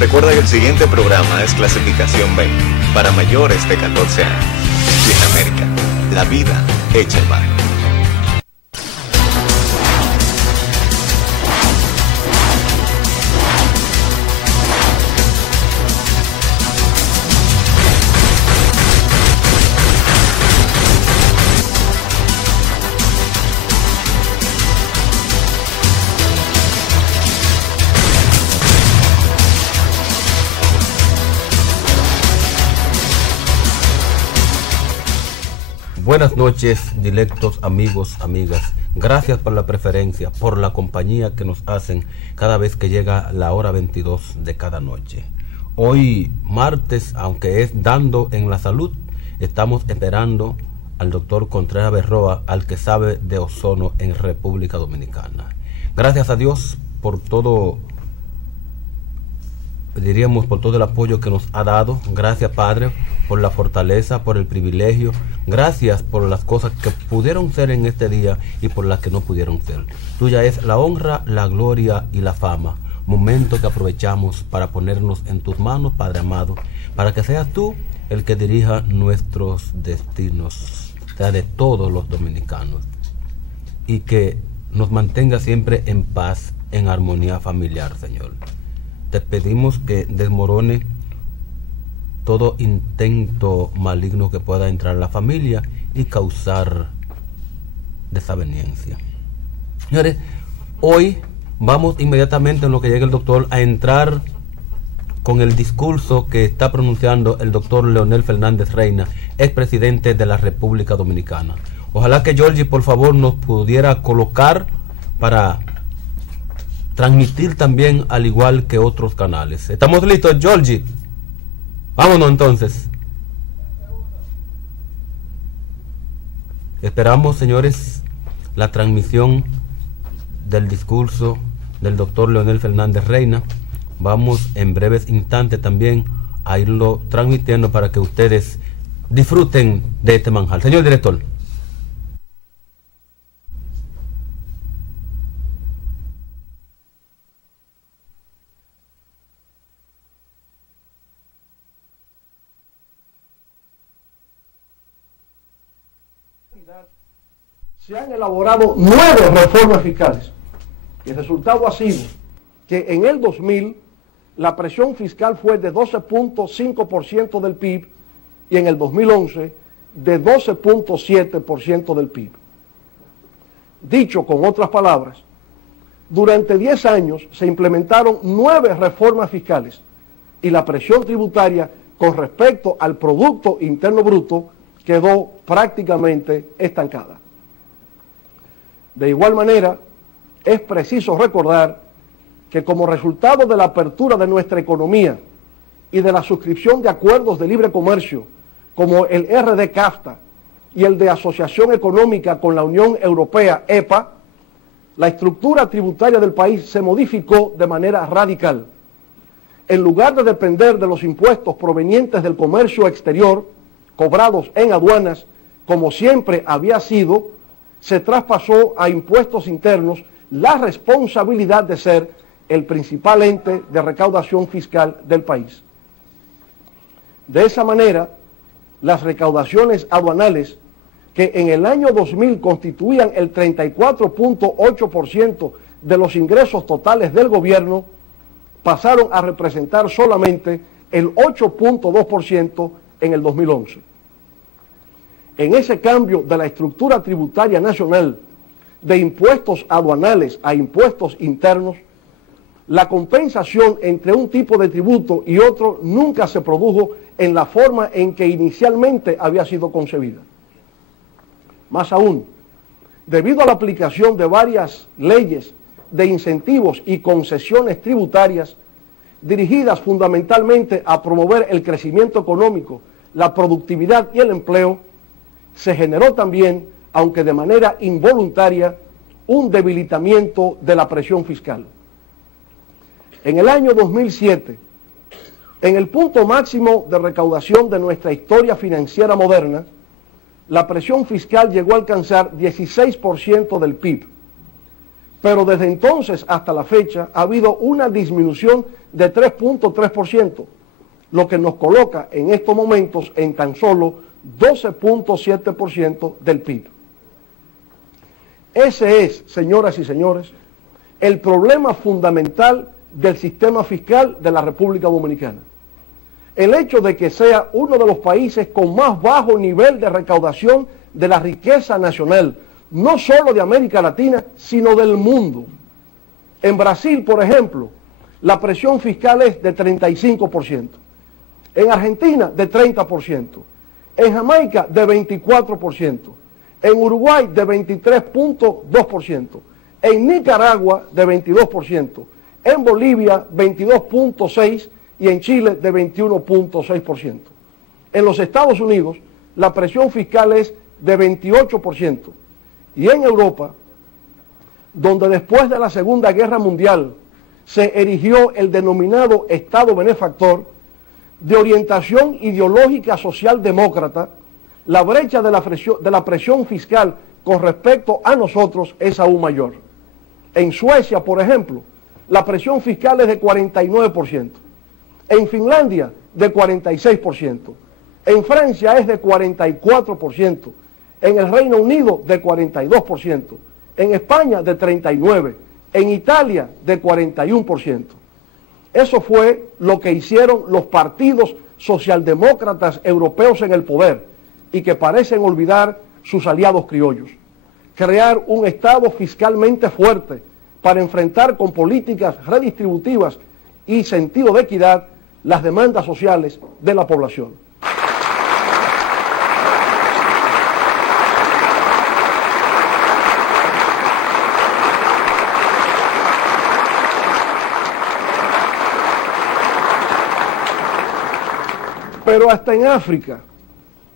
Recuerda que el siguiente programa es clasificación B, para mayores de 14 años. Y en América, la vida hecha el barrio. Buenas noches, directos amigos, amigas. Gracias por la preferencia, por la compañía que nos hacen cada vez que llega la hora 22 de cada noche. Hoy, martes, aunque es dando en la salud, estamos esperando al doctor Contreras Berroa, al que sabe de ozono en República Dominicana. Gracias a Dios por todo, diríamos, por todo el apoyo que nos ha dado. Gracias, Padre, por la fortaleza, por el privilegio. Gracias por las cosas que pudieron ser en este día y por las que no pudieron ser. Tuya es la honra, la gloria y la fama. Momento que aprovechamos para ponernos en tus manos, Padre amado, para que seas tú el que dirija nuestros destinos, sea de todos los dominicanos, y que nos mantenga siempre en paz, en armonía familiar, Señor. Te pedimos que desmorone todo intento maligno que pueda entrar en la familia y causar desaveniencia. Señores, hoy vamos inmediatamente, en lo que llegue el doctor, a entrar con el discurso que está pronunciando el doctor Leonel Fernández Reina, expresidente de la República Dominicana. Ojalá que Georgie, por favor, nos pudiera colocar para transmitir también, al igual que otros canales. ¿Estamos listos, Georgie? Vámonos entonces. Esperamos, señores, la transmisión del discurso del doctor Leonel Fernández Reina. Vamos en breves instantes también a irlo transmitiendo para que ustedes disfruten de este manjar. Señor director. Se han elaborado 9 reformas fiscales y el resultado ha sido que en el 2000 la presión fiscal fue de 12.5% del PIB y en el 2011 de 12.7% del PIB. Dicho con otras palabras, durante 10 años se implementaron 9 reformas fiscales y la presión tributaria con respecto al Producto Interno Bruto quedó prácticamente estancada. De igual manera, es preciso recordar que como resultado de la apertura de nuestra economía y de la suscripción de acuerdos de libre comercio como el RD-CAFTA y el de Asociación Económica con la Unión Europea, EPA, la estructura tributaria del país se modificó de manera radical. En lugar de depender de los impuestos provenientes del comercio exterior, cobrados en aduanas, como siempre había sido, se traspasó a impuestos internos la responsabilidad de ser el principal ente de recaudación fiscal del país. De esa manera, las recaudaciones aduanales, que en el año 2000 constituían el 34.8% de los ingresos totales del gobierno, pasaron a representar solamente el 8.2% en el 2011. En ese cambio de la estructura tributaria nacional de impuestos aduanales a impuestos internos, la compensación entre un tipo de tributo y otro nunca se produjo en la forma en que inicialmente había sido concebida. Más aún, debido a la aplicación de varias leyes de incentivos y concesiones tributarias dirigidas fundamentalmente a promover el crecimiento económico, la productividad y el empleo, se generó también, aunque de manera involuntaria, un debilitamiento de la presión fiscal. En el año 2007, en el punto máximo de recaudación de nuestra historia financiera moderna, la presión fiscal llegó a alcanzar 16% del PIB. pero desde entonces hasta la fecha ha habido una disminución de 3.3%, lo que nos coloca en estos momentos en tan solo 12.7% del PIB. Ese es, señoras y señores, el problema fundamental del sistema fiscal de la República Dominicana. El hecho de que sea uno de los países con más bajo nivel de recaudación de la riqueza nacional, no solo de América Latina, sino del mundo. En Brasil, por ejemplo, la presión fiscal es de 35%, en Argentina de 30%, en Jamaica de 24%, en Uruguay de 23.2%, en Nicaragua de 22%, en Bolivia 22.6% y en Chile de 21.6%. En los Estados Unidos la presión fiscal es de 28%, y en Europa, donde después de la Segunda Guerra Mundial se erigió el denominado Estado benefactor, de orientación ideológica socialdemócrata, la brecha de la presión fiscal con respecto a nosotros es aún mayor. En Suecia, por ejemplo, la presión fiscal es de 49%, en Finlandia de 46%, en Francia es de 44%, en el Reino Unido de 42%, en España de 39%, en Italia de 41%. Eso fue lo que hicieron los partidos socialdemócratas europeos en el poder y que parecen olvidar sus aliados criollos. Crear un Estado fiscalmente fuerte para enfrentar con políticas redistributivas y sentido de equidad las demandas sociales de la población. Pero hasta en África,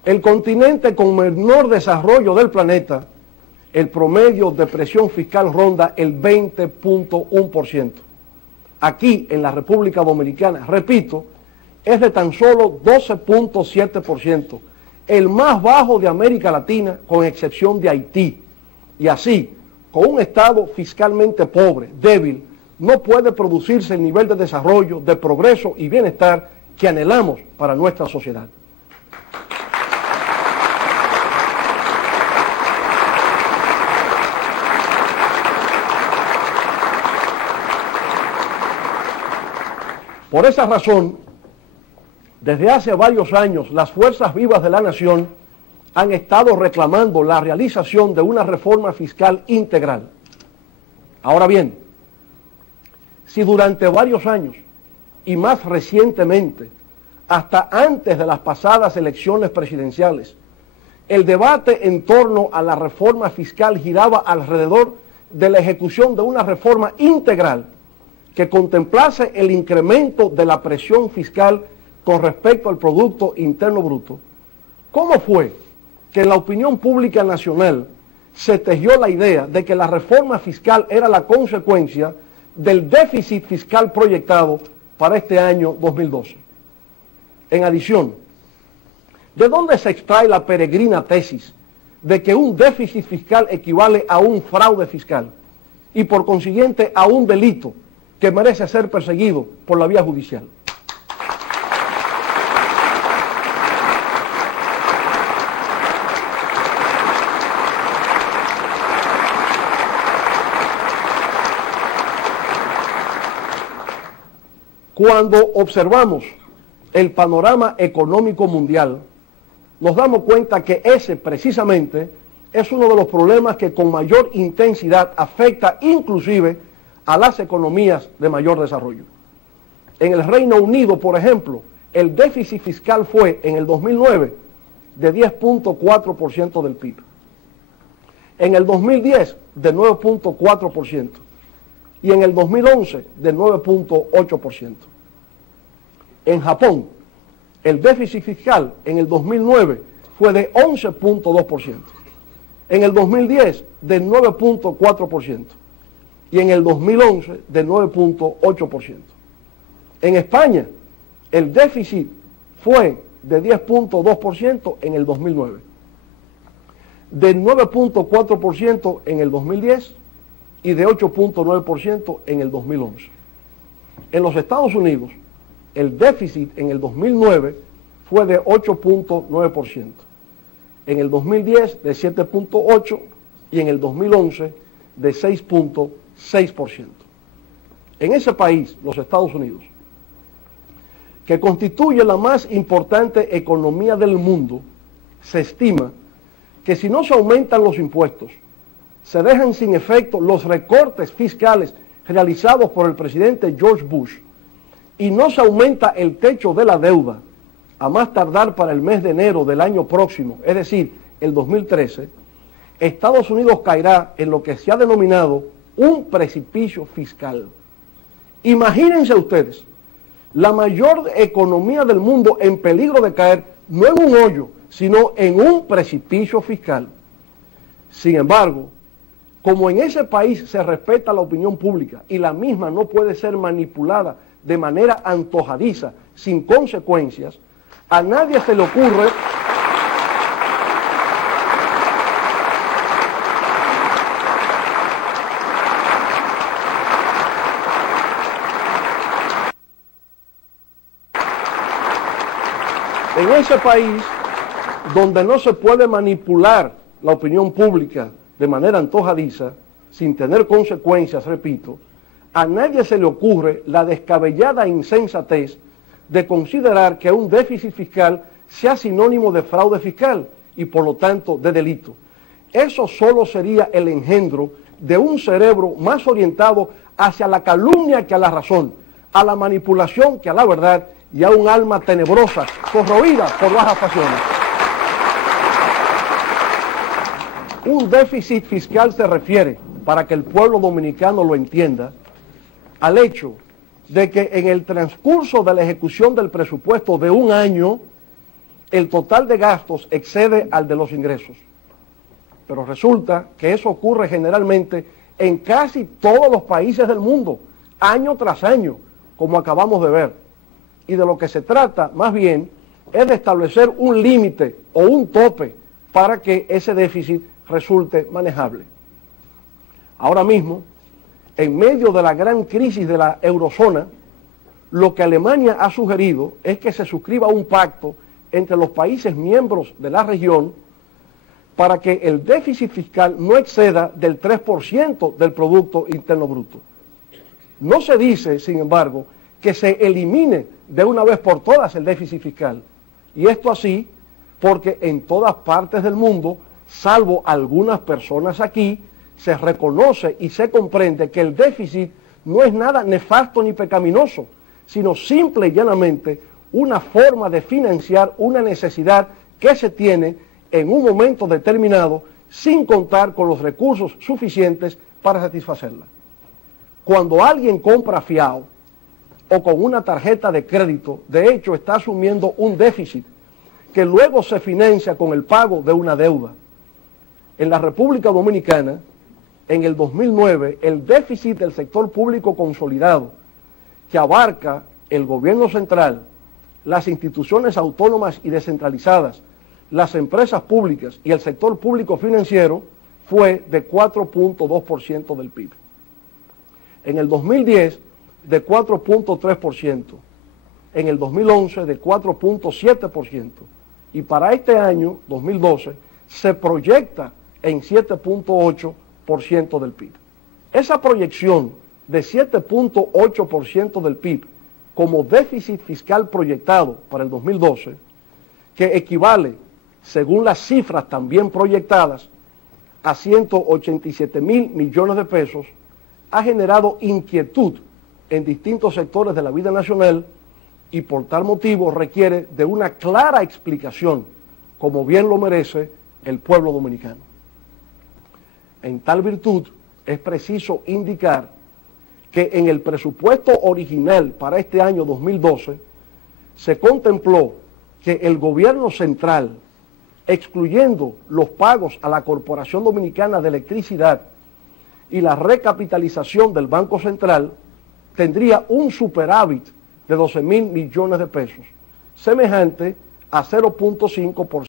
el continente con menor desarrollo del planeta, el promedio de presión fiscal ronda el 20.1%. Aquí, en la República Dominicana, repito, es de tan solo 12.7%, el más bajo de América Latina, con excepción de Haití. Y así, con un Estado fiscalmente pobre, débil, no puede producirse el nivel de desarrollo, de progreso y bienestar que anhelamos para nuestra sociedad. Por esa razón, desde hace varios años, las fuerzas vivas de la nación han estado reclamando la realización de una reforma fiscal integral. Ahora bien, si durante varios años, y más recientemente, hasta antes de las pasadas elecciones presidenciales, el debate en torno a la reforma fiscal giraba alrededor de la ejecución de una reforma integral que contemplase el incremento de la presión fiscal con respecto al Producto Interno Bruto, ¿cómo fue que en la opinión pública nacional se tejió la idea de que la reforma fiscal era la consecuencia del déficit fiscal proyectado para este año 2012? En adición, ¿de dónde se extrae la peregrina tesis de que un déficit fiscal equivale a un fraude fiscal y por consiguiente a un delito que merece ser perseguido por la vía judicial? Cuando observamos el panorama económico mundial, nos damos cuenta que ese precisamente es uno de los problemas que con mayor intensidad afecta inclusive a las economías de mayor desarrollo. En el Reino Unido, por ejemplo, el déficit fiscal fue en el 2009 de 10.4% del PIB. En el 2010 de 9.4%. Y en el 2011 de 9.8%. En Japón, el déficit fiscal en el 2009 fue de 11.2%. En el 2010 de 9.4%. Y en el 2011 de 9.8%. En España, el déficit fue de 10.2% en el 2009. De 9.4% en el 2010 y de 8.9% en el 2011. En los Estados Unidos, el déficit en el 2009 fue de 8.9%, en el 2010 de 7.8% y en el 2011 de 6.6%. En ese país, los Estados Unidos, que constituye la más importante economía del mundo, se estima que si no se aumentan los impuestos, se dejan sin efecto los recortes fiscales realizados por el presidente George Bush y no se aumenta el techo de la deuda a más tardar para el mes de enero del año próximo, es decir, el 2013, Estados Unidos caerá en lo que se ha denominado un precipicio fiscal. Imagínense ustedes, la mayor economía del mundo en peligro de caer no en un hoyo, sino en un precipicio fiscal. Sin embargo, como en ese país se respeta la opinión pública y la misma no puede ser manipulada de manera antojadiza, sin consecuencias, a nadie se le ocurre en ese país donde no se puede manipular la opinión pública de manera antojadiza, sin tener consecuencias, repito, a nadie se le ocurre la descabellada insensatez de considerar que un déficit fiscal sea sinónimo de fraude fiscal y por lo tanto de delito. Eso solo sería el engendro de un cerebro más orientado hacia la calumnia que a la razón, a la manipulación que a la verdad y a un alma tenebrosa, corroída por bajas pasiones. Un déficit fiscal se refiere, para que el pueblo dominicano lo entienda, al hecho de que en el transcurso de la ejecución del presupuesto de un año, el total de gastos excede al de los ingresos. Pero resulta que eso ocurre generalmente en casi todos los países del mundo, año tras año, como acabamos de ver. Y de lo que se trata, más bien, es de establecer un límite o un tope para que ese déficit resulte manejable. Ahora mismo, en medio de la gran crisis de la eurozona, lo que Alemania ha sugerido es que se suscriba un pacto entre los países miembros de la región para que el déficit fiscal no exceda del 3% del Producto Interno Bruto. No se dice, sin embargo, que se elimine de una vez por todas el déficit fiscal. Y esto así porque en todas partes del mundo, salvo algunas personas aquí, se reconoce y se comprende que el déficit no es nada nefasto ni pecaminoso, sino simple y llanamente una forma de financiar una necesidad que se tiene en un momento determinado sin contar con los recursos suficientes para satisfacerla. Cuando alguien compra fiado o con una tarjeta de crédito, de hecho está asumiendo un déficit que luego se financia con el pago de una deuda. En la República Dominicana, en el 2009, el déficit del sector público consolidado, que abarca el gobierno central, las instituciones autónomas y descentralizadas, las empresas públicas y el sector público financiero, fue de 4.2% del PIB. En el 2010, de 4.3%. En el 2011, de 4.7%. Y para este año, 2012, se proyecta en 7.8% del PIB. Esa proyección de 7.8% del PIB como déficit fiscal proyectado para el 2012, que equivale, según las cifras también proyectadas, a 187.000 millones de pesos, ha generado inquietud en distintos sectores de la vida nacional y por tal motivo requiere de una clara explicación, como bien lo merece el pueblo dominicano. En tal virtud, es preciso indicar que en el presupuesto original para este año 2012 se contempló que el gobierno central, excluyendo los pagos a la Corporación Dominicana de Electricidad y la recapitalización del Banco Central, tendría un superávit de 12.000 millones de pesos, semejante a 0.5%